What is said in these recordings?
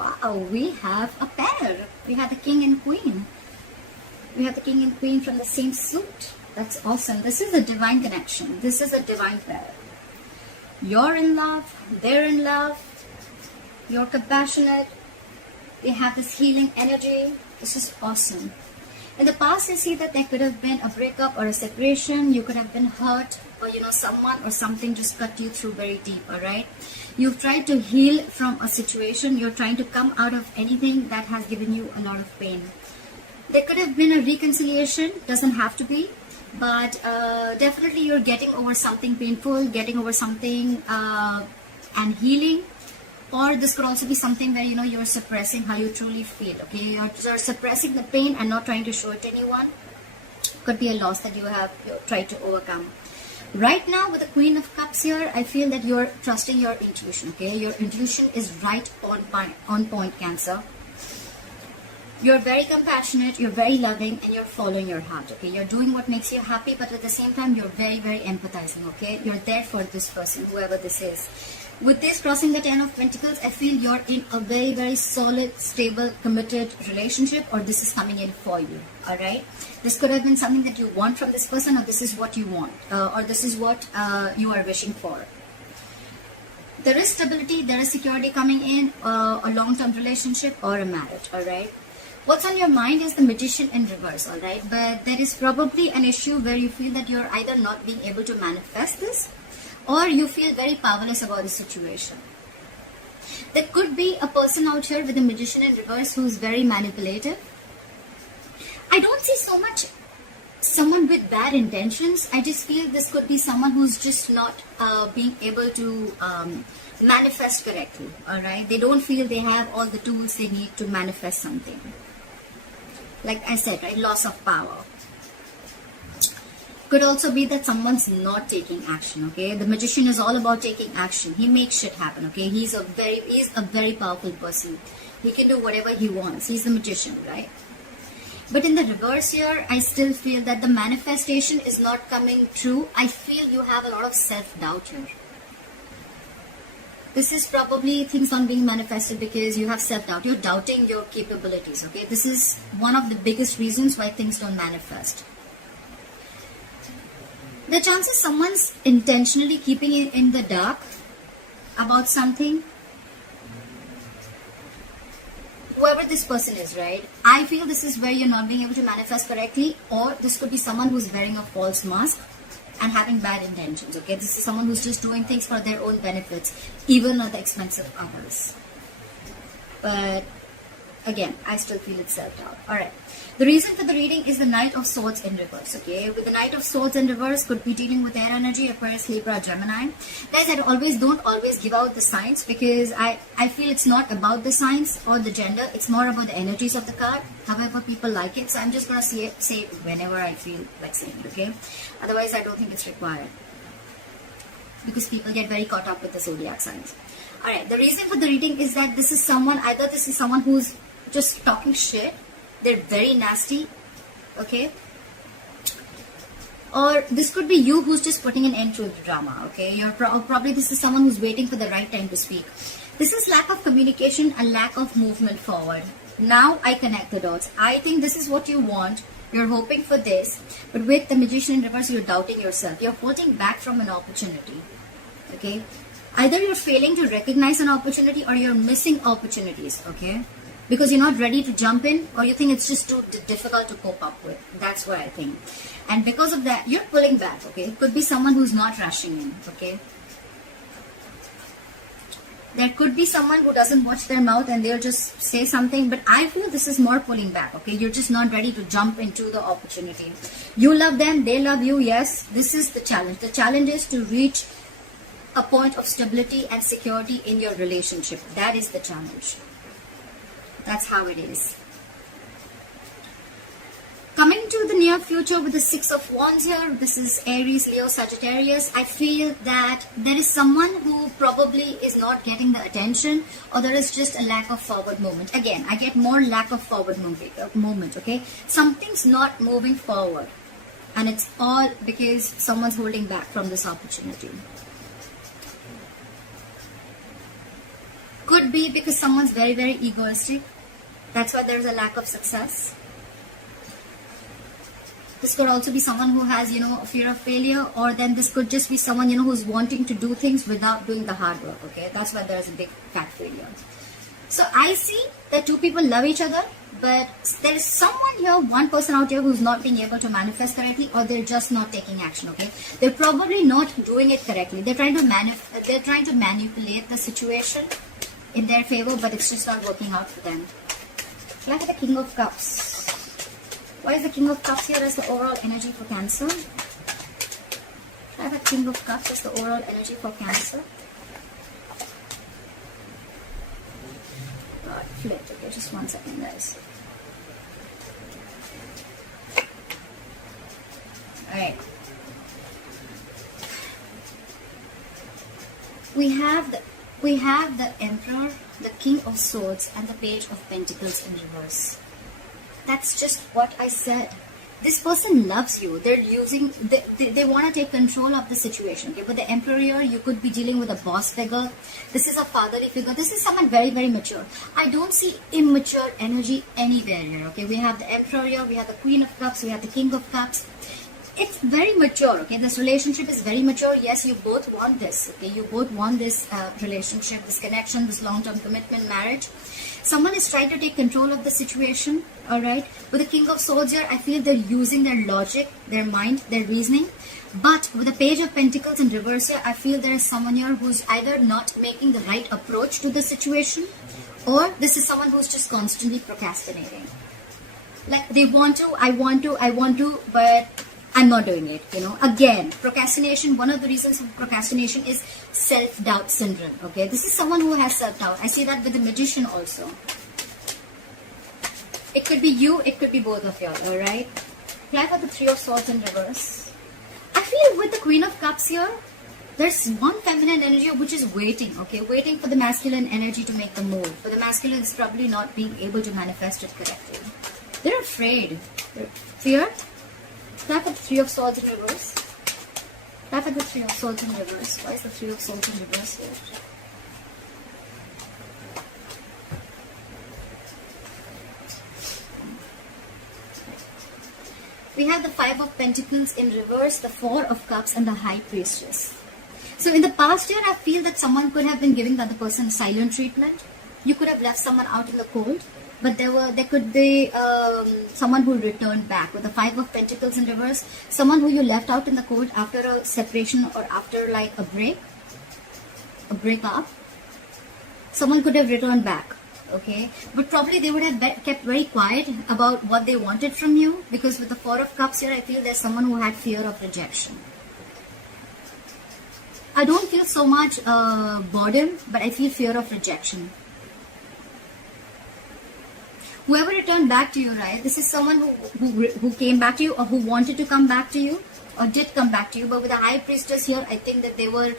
Wow, we have a pair. We have the king and queen. We have the king and queen from the same suit. That's awesome. This is a divine connection. This is a divine pair. You're in love. They're in love. You're compassionate. They have this healing energy. This is awesome. In the past, I see that there could have been a breakup or a separation. You could have been hurt, or someone or something just cut you through very deep. All right, you've tried to heal from a situation. You're trying to come out of anything that has given you a lot of pain. There could have been a reconciliation. Doesn't have to be, but definitely you're getting over something painful, getting over something and healing. Or this could also be something where you're suppressing how you truly feel. Okay, you're suppressing the pain and not trying to show it to anyone. Could be a loss that you have tried to overcome. Right now with the Queen of Cups here, I feel that you're trusting your intuition. Okay, your intuition is right on point, Cancer. You're very compassionate, you're very loving, and you're following your heart. Okay, you're doing what makes you happy, but at the same time you're very, very empathizing. Okay, you're there for this person, whoever this is. With this crossing the 10 of Pentacles, I feel you're in a very, very solid, stable, committed relationship, or this is coming in for you. All right, this could have been something that you want from this person, or this is what you want, or this is what you are wishing for. There is stability, there is security coming in, a long-term relationship or a marriage. All right. What's on your mind is the Magician in reverse, all right? But there is probably an issue where you feel that you're either not being able to manifest this, or you feel very powerless about the situation. There could be a person out here with the Magician in reverse who's very manipulative. I don't see so much someone with bad intentions. I just feel this could be someone who's just not being able to manifest correctly, all right? They don't feel they have all the tools they need to manifest something. Like I said, right, loss of power. Could also be that someone's not taking action, okay? The Magician is all about taking action. He makes shit happen, okay? He's a very powerful person. He can do whatever he wants. He's the Magician, right? But in the reverse here, I still feel that the manifestation is not coming true. I feel you have a lot of self-doubt here. This is probably things not being manifested because you have self-doubt. You're doubting your capabilities, okay? This is one of the biggest reasons why things don't manifest. The chances someone's intentionally keeping it in the dark about something. Whoever this person is, right? I feel this is where you're not being able to manifest correctly, or this could be someone who's wearing a false mask and having bad intentions, okay? This is someone who's just doing things for their own benefits, even at the expense of others. But again, I still feel it's self-doubt. All right. The reason for the reading is the Knight of Swords in reverse, okay? With the Knight of Swords in reverse, could be dealing with air energy, Aquarius, Libra, Gemini. Guys, I don't always give out the signs because I feel it's not about the signs or the gender. It's more about the energies of the card. However people like it. So I'm just going to say it whenever I feel like saying it, okay? Otherwise, I don't think it's required. Because people get very caught up with the zodiac signs. All right. The reason for the reading is that this is someone who's just talking shit. They're very nasty, okay? Or this could be you who's just putting an end to the drama, okay? You're probably this is someone who's waiting for the right time to speak. This is lack of communication and lack of movement forward. Now I connect the dots. I think this is what you want. You're hoping for this, but with the Magician in reverse, you're doubting yourself. You're holding back from an opportunity, okay? Either you're failing to recognize an opportunity or you're missing opportunities, okay? Because you're not ready to jump in, or you think it's just too difficult to cope up with. That's what I think. And because of that, you're pulling back, okay? It could be someone who's not rushing in, okay? There could be someone who doesn't watch their mouth and they'll just say something, but I feel this is more pulling back, okay? You're just not ready to jump into the opportunity. You love them, they love you, yes. This is the challenge. The challenge is to reach a point of stability and security in your relationship. That is the challenge. That's how it is. Coming to the near future with the Six of Wands here, this is Aries, Leo, Sagittarius. I feel that there is someone who probably is not getting the attention, or there is just a lack of forward movement. Again, I get more lack of forward movement, okay? Something's not moving forward, and it's all because someone's holding back from this opportunity. Could be because someone's very, very egoistic. That's why there's a lack of success. This could also be someone who has, you know, a fear of failure, or then this could just be someone, you know, who's wanting to do things without doing the hard work, okay? That's why there's a big fat failure. So I see that two people love each other, but there is someone here, one person out here who's not being able to manifest correctly, or they're just not taking action, okay? They're probably not doing it correctly. They're trying to manipulate the situation in their favor, but it's just not working out for them. Look at the King of Cups. Why is the King of Cups here as the overall energy for Cancer? I have a King of Cups as the overall energy for Cancer. God, flip. Okay, just 1 second, guys. Alright. We have the Emperor, the King of Swords, and the Page of Pentacles in reverse. That's just what I said. This person loves you. They're using, they want to take control of the situation. Okay, with the Emperor here, you could be dealing with a boss figure. This is a fatherly figure. This is someone very, very mature. I don't see immature energy anywhere here. Okay, we have the Emperor here, we have the Queen of Cups, we have the King of Cups. It's very mature. Okay, this relationship is very mature. Yes, you both want this. Okay, you both want this relationship, this connection, this long-term commitment, marriage. Someone is trying to take control of the situation. All right, with the King of Swords here, I feel they're using their logic, their mind, their reasoning. But with the Page of Pentacles in reverse here, I feel there is someone here who's either not making the right approach to the situation, or this is someone who's just constantly procrastinating. Like they want to, I want to, but I'm not doing it, you know. Again, procrastination, one of the reasons for procrastination is self-doubt syndrome, okay? This is someone who has self-doubt. I see that with the Magician also. It could be you, it could be both of you, alright? Apply for the Three of Swords in reverse. I feel with the Queen of Cups here, there's one feminine energy which is waiting, okay? Waiting for the masculine energy to make the move. But the masculine is probably not being able to manifest it correctly. They're afraid. Fear? Apply for the Three of Swords in reverse. Apply for the Three of Swords in reverse. Why is the Three of Swords in reverse here? We have the Five of Pentacles in reverse, the Four of Cups, and the High Priestess. So in the past year, I feel that someone could have been giving the other person silent treatment. You could have left someone out in the cold. But there could be someone who returned back with the Five of Pentacles in reverse. Someone who you left out in the cold after a separation or after like a breakup. Someone could have returned back, okay? But probably they would have kept very quiet about what they wanted from you, because with the Four of Cups here, I feel there's someone who had fear of rejection. I don't feel so much boredom, but I feel fear of rejection. Whoever returned back to you, right? This is someone who came back to you, or who wanted to come back to you, or did come back to you. But with the High Priestess here, I think that they were,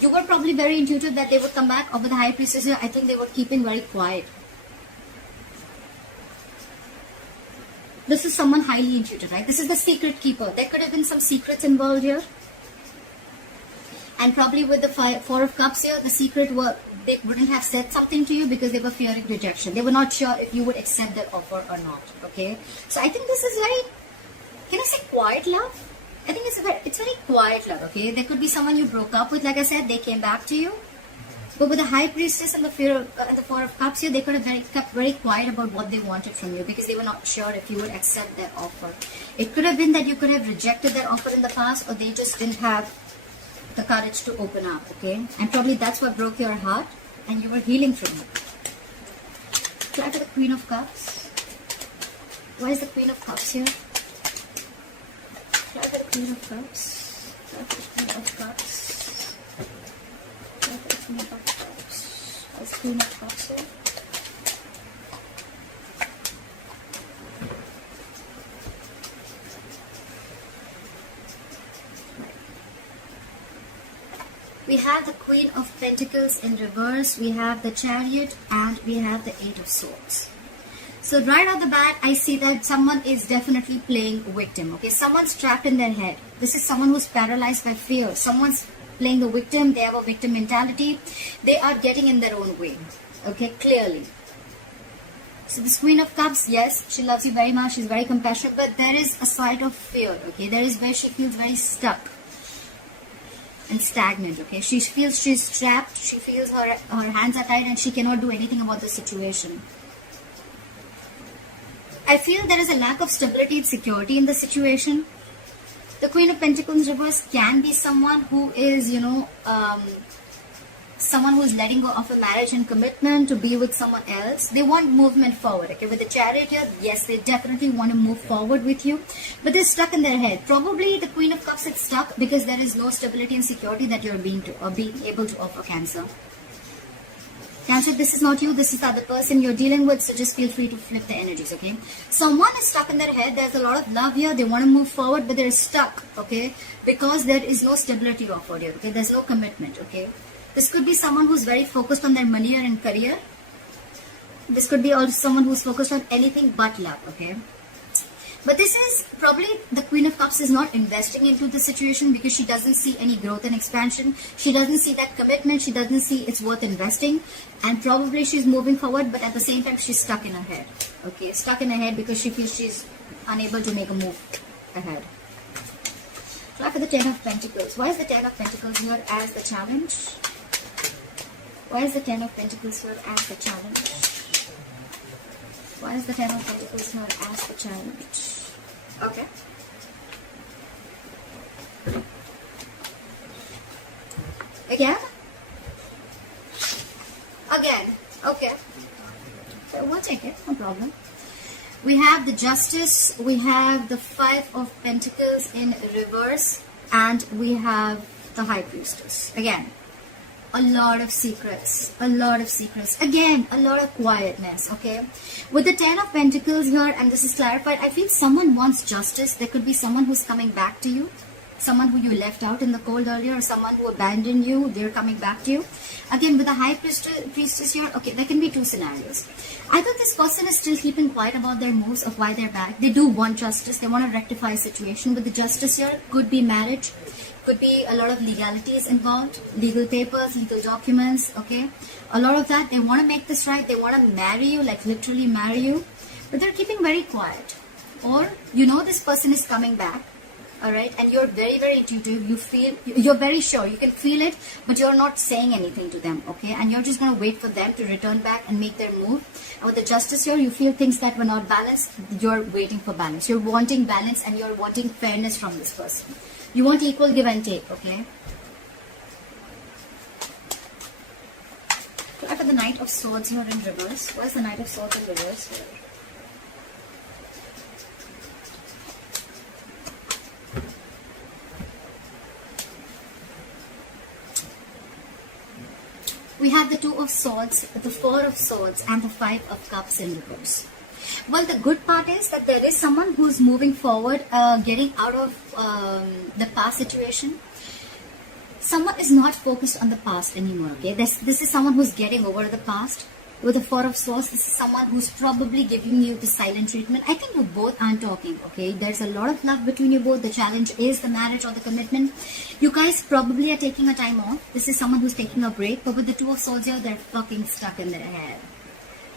you were probably very intuitive that they would come back. Or with the High Priestess here, I think they were keeping very quiet. This is someone highly intuitive, right? This is the secret keeper. There could have been some secrets involved here. And probably with the Four of Cups here, the secret were, they wouldn't have said something to you because they were fearing rejection. They were not sure if you would accept their offer or not, okay? So I think this is very, can I say quiet love? I think it's very quiet love, okay? There could be someone you broke up with, like I said, they came back to you. But with the High Priestess and the Four of Cups here, they could have kept very quiet about what they wanted from you because they were not sure if you would accept their offer. It could have been that you could have rejected their offer in the past, or they just didn't have the courage to open up, okay? And probably that's what broke your heart, and you were healing from it. Try for the Queen of Cups. Why is the Queen of Cups here? Try for the Queen of Cups. Try for the Queen of Cups. Try for the Queen of Cups. Why is the Queen of Cups here? We have the Queen of Pentacles in reverse, we have the Chariot, and we have the Eight of Swords. So right off the bat, I see that someone is definitely playing victim, okay? Someone's trapped in their head. This is someone who's paralyzed by fear. Someone's playing the victim. They have a victim mentality. They are getting in their own way. Okay, clearly. So this Queen of Cups, yes, she loves you very much. She's very compassionate, but there is a side of fear. Okay, there is where she feels very stuck and stagnant. Okay, she feels she's trapped. She feels her hands are tied and she cannot do anything about the situation. I feel there is a lack of stability and security in the situation. The Queen of Pentacles reverse can be someone who is, someone who is letting go of a marriage and commitment to be with someone else. They want movement forward. Okay, with the Chariot here, yes, they definitely want to move forward with you, but they're stuck in their head. Probably the Queen of Cups is stuck because there is no stability and security that you're being able to offer, Cancer. Cancer, this is not you, this is the other person you're dealing with, so just feel free to flip the energies, okay? Someone is stuck in their head, there's a lot of love here, they want to move forward, but they're stuck, okay? Because there is no stability offered here, okay? There's no commitment, okay? This could be someone who's very focused on their money and career. This could be also someone who's focused on anything but love, okay? But this is probably the Queen of Cups is not investing into the situation because she doesn't see any growth and expansion. She doesn't see that commitment. She doesn't see it's worth investing. And probably she's moving forward, but at the same time, she's stuck in her head. Okay, stuck in her head because she feels she's unable to make a move ahead. Try for the Ten of Pentacles. Why is the Ten of Pentacles here as the challenge? Why is the Ten of Pentacles here as the challenge? Why is the Ten of Pentacles here as the challenge? Okay. Again? Again. Okay. So we'll take it. No problem. We have the Justice. We have the Five of Pentacles in reverse. And we have the High Priestess. Again. A lot of secrets, again, a lot of quietness, okay? With the Ten of Pentacles here, and this is clarified, I feel someone wants justice. There could be someone who's coming back to you, someone who you left out in the cold earlier, or someone who abandoned you, they're coming back to you. Again, with the High Priestess here, okay, there can be two scenarios. Either this person is still keeping quiet about their moves of why they're back. They do want justice, they want to rectify a situation. With the Justice here, could be marriage, could be a lot of legalities involved, legal papers, legal documents, okay? A lot of that, they want to make this right, they want to marry you, like literally marry you, but they're keeping very quiet. Or, this person is coming back, alright, and you're very, very intuitive, you feel, you're very sure, you can feel it, but you're not saying anything to them, okay? And you're just going to wait for them to return back and make their move. And with the Justice here, you feel things that were not balanced, you're waiting for balance. You're wanting balance and you're wanting fairness from this person. You want equal give and take, okay? Try for the Knight of Swords here in reverse. Why is the Knight of Swords in reverse here? We have the Two of Swords, the Four of Swords, and the Five of Cups in reverse. Well, the good part is that there is someone who's moving forward, getting out of the past situation. Someone is not focused on the past anymore, okay? This is someone who's getting over the past. With the Four of Swords, this is someone who's probably giving you the silent treatment. I think you both aren't talking, okay? There's a lot of love between you both. The challenge is the marriage or the commitment. You guys probably are taking a time off. This is someone who's taking a break. But with the Two of Swords here, they're fucking stuck in their head.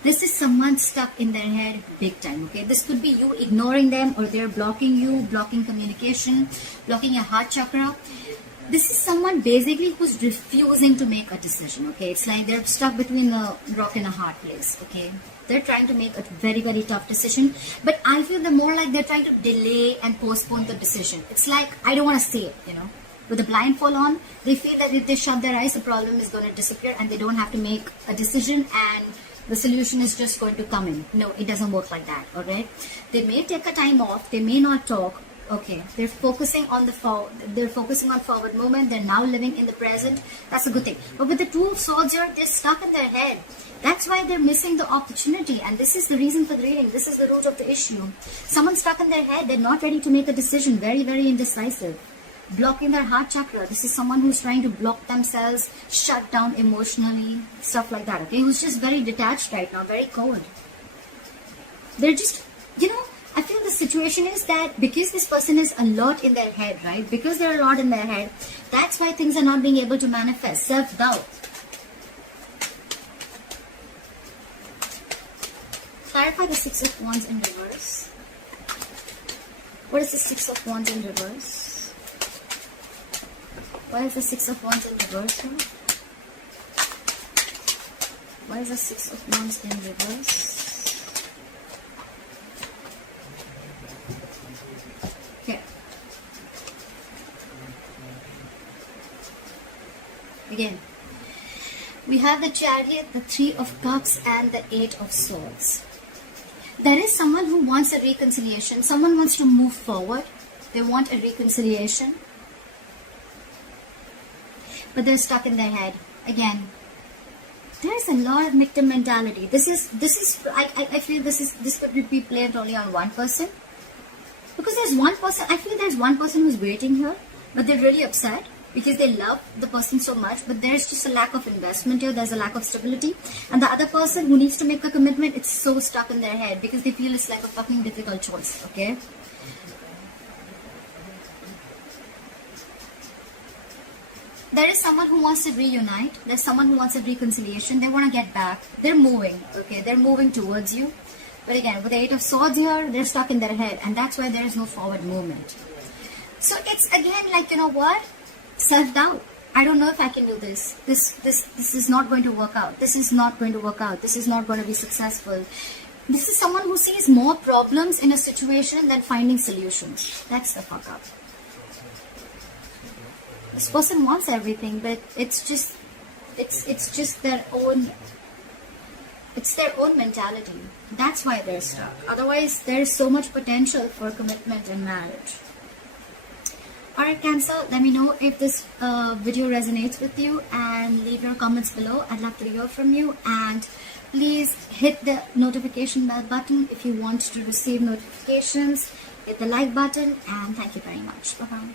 This is someone stuck in their head big time, okay? This could be you ignoring them, or they're blocking you, blocking communication, blocking your heart chakra. This is someone basically who's refusing to make a decision, okay? It's like they're stuck between a rock and a hard place, okay? They're trying to make a very, very tough decision, but I feel they're more like they're trying to delay and postpone the decision. It's like, I don't want to see it, With the blindfold on, they feel that if they shut their eyes, the problem is going to disappear and they don't have to make a decision and the solution is just going to come in. No, it doesn't work like that, alright? They may take a time off, they may not talk, okay? They're focusing on forward movement, they're now living in the present. That's a good thing. But with the Two of Swords here, they're stuck in their head. That's why they're missing the opportunity, and this is the reason for the reading. This is the root of the issue. Someone stuck in their head, they're not ready to make a decision, very, very indecisive. Blocking their heart chakra. This is someone who's trying to block themselves, shut down emotionally, stuff like that, okay? Who's just very detached right now, very cold. They're just, I feel the situation is that because this person is a lot in their head, right? Because they're a lot in their head, that's why things are not being able to manifest. Self-doubt. Clarify the Six of Wands in reverse. What is the Six of Wands in reverse? Why is the Six of Wands in reverse here? Why is the Six of Wands in reverse? Okay. Again, we have the Chariot, the Three of Cups, and the Eight of Swords. There is someone who wants a reconciliation. Someone wants to move forward. They want a reconciliation. But they're stuck in their head. Again, there's a lot of victim mentality. This is I feel this could be played only on one person. Because there's one person, I feel there's one person who's waiting here, but they're really upset because they love the person so much, but there's just a lack of investment here, there's a lack of stability. And the other person who needs to make a commitment, it's so stuck in their head because they feel it's like a fucking difficult choice, okay? There is someone who wants to reunite, there's someone who wants a reconciliation, they want to get back, they're moving, okay, they're moving towards you. But again, with the Eight of Swords here, they're stuck in their head, and that's why there is no forward movement. So it's again like, you know what? Self-doubt. I don't know if I can do this. This is not going to work out. This is not going to work out. This is not going to be successful. This is someone who sees more problems in a situation than finding solutions. That's the fuck up. This person wants everything, but it's just their own. It's their own mentality. That's why they're stuck. Otherwise, there's so much potential for commitment and marriage. Alright, Cancer, let me know if this video resonates with you and leave your comments below. I'd love to hear from you. And please hit the notification bell button if you want to receive notifications. Hit the like button, and thank you very much. Bye-bye.